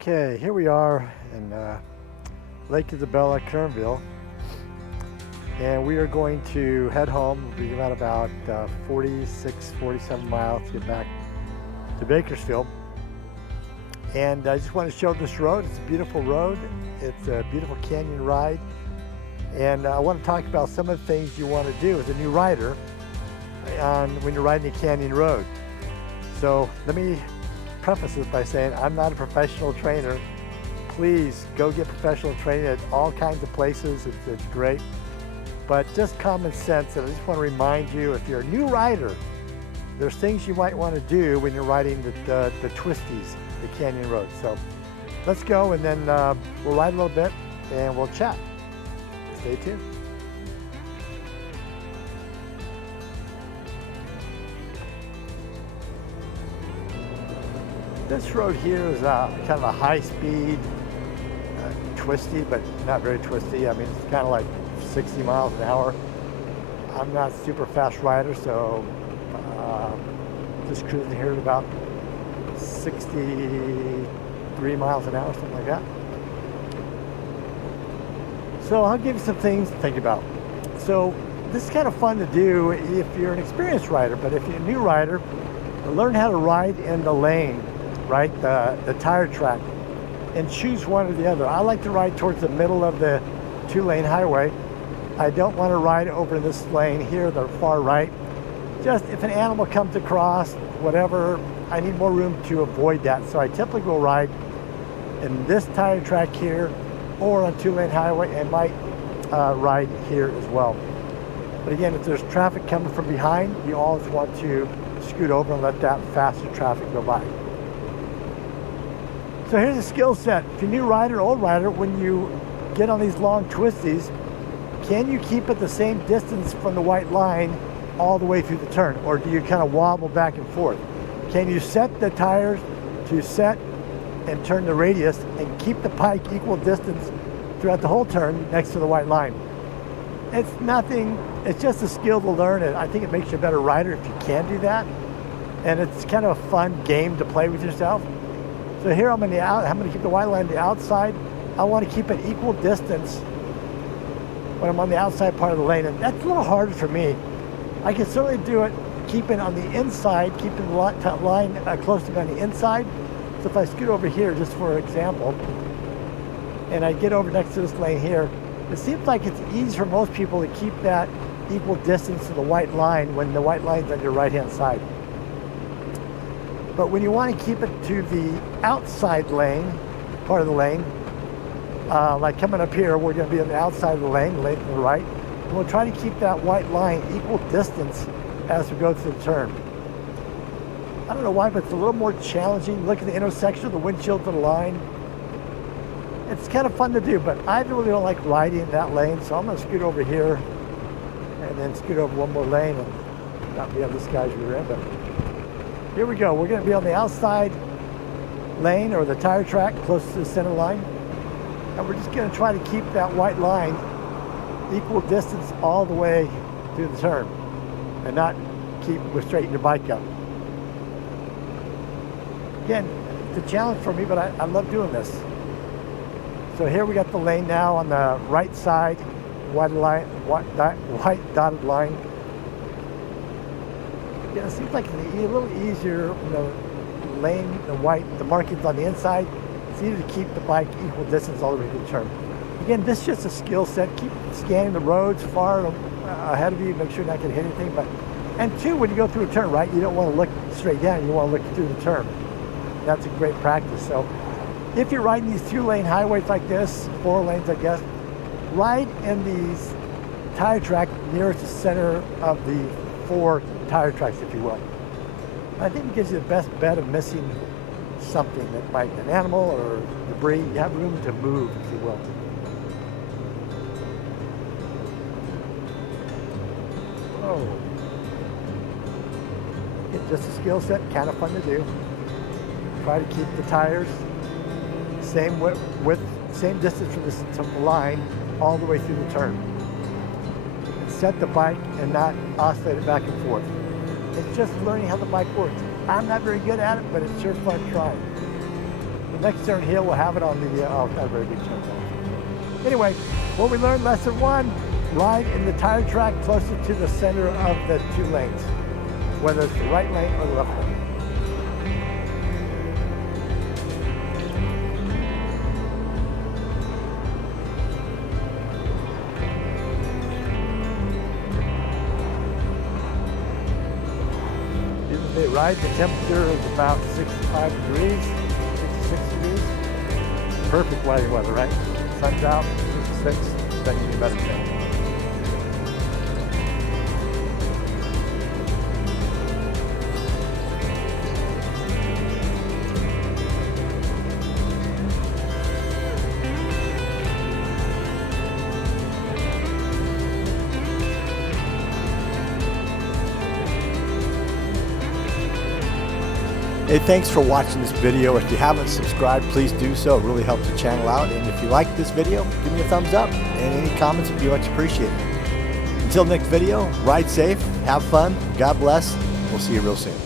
Okay, here we are in Lake Isabella, Kernville, and we are going to head home. We got about 46, 47 miles to get back to Bakersfield. And I just want to show this road. It's a beautiful road. It's a beautiful canyon ride. And I want to talk about some of the things you want to do as a new rider when you're riding a canyon road. So let me preface this by saying I'm not a professional trainer. Please go get professional training at all kinds of places. It's great. But just common sense, and I just want to remind you, if you're a new rider, there's things you might want to do when you're riding the twisties, the canyon road. So let's go, and then we'll ride a little bit and we'll chat. Stay tuned. This road here is kind of a high-speed twisty, but not very twisty. I mean, it's kind of like 60 miles an hour. I'm not a super fast rider, so just cruising here at about 63 miles an hour, something like that. So I'll give you some things to think about. So this is kind of fun to do if you're an experienced rider, but if you're a new rider, learn how to ride in the lane, right? The tire track, and choose one or the other. I like to ride towards the middle of the two-lane highway. I don't want to ride over this lane here, the far right. Just if an animal comes across, whatever, I need more room to avoid that. So I typically will ride in this tire track here or on two-lane highway, and might ride here as well. But again, if there's traffic coming from behind, you always want to scoot over and let that faster traffic go by. So here's a skill set. If you're a new rider, old rider, when you get on these long twisties, can you keep it the same distance from the white line all the way through the turn? Or do you kind of wobble back and forth? Can you set the tires to set and turn the radius and keep the bike equal distance throughout the whole turn next to the white line? It's nothing, it's just a skill to learn, and I think it makes you a better rider if you can do that. And it's kind of a fun game to play with yourself. So here I'm going to keep the white line on the outside. I want to keep an equal distance when I'm on the outside part of the lane, and that's a little harder for me. I can certainly do it keeping on the inside, keeping the line close to me on the inside. So if I scoot over here, just for example, and I get over next to this lane here, it seems like it's easy for most people to keep that equal distance to the white line when the white line's on your right-hand side. But when you want to keep it to the outside lane, part of the lane, like coming up here, we're going to be on the outside of the lane to the right, and we'll try to keep that white line equal distance as we go through the turn. I don't know why, but it's a little more challenging. Look at the intersection of the windshield to the line. It's kind of fun to do, but I really don't like riding in that lane, so I'm going to scoot over here and then scoot over one more lane and not be on this guy's rear end. But here we go. We're going to be on the outside lane, or the tire track, close to the center line, and we're just going to try to keep that white line equal distance all the way through the turn and not straighten your bike up. Again, it's a challenge for me, but I love doing this. So here we got the lane now on the right side, white dotted line. Yeah, it seems like it's a little easier, lane, the markings on the inside. It's easier to keep the bike equal distance all the way through the turn. Again, this is just a skill set. Keep scanning the roads far ahead of you, make sure you're not going to hit anything. And two, when you go through a turn, right, you don't want to look straight down, you want to look through the turn. That's a great practice. So if you're riding these two-lane highways like this, 4 lanes, I guess, ride in these tire track nearest the center of the 4 tire tracks, if you will. I think it gives you the best bet of missing something, that might be an animal or debris. You have room to move, if you will. Oh. It's just a skill set, kind of fun to do. Try to keep the tires same width, same distance from the line all the way through the turn. And set the bike and not oscillate it back and forth. It's just learning how the bike works. I'm not very good at it, but it's sure fun trying. next turn here we'll have it on the, oh, not a very big chance. Anyway, what we learned, lesson 1, ride in the tire track closer to the center of the 2 lanes, whether it's the right lane or the left lane. Right, the temperature is about 65 degrees, 66 degrees. Perfect riding weather, right? Sun's out, 66, doesn't get better than that. Hey, thanks for watching this video. If you haven't subscribed, please do so. It really helps the channel out. And if you like this video, give me a thumbs up. And any comments would be much appreciated. Until next video, ride safe, have fun, God bless. We'll see you real soon.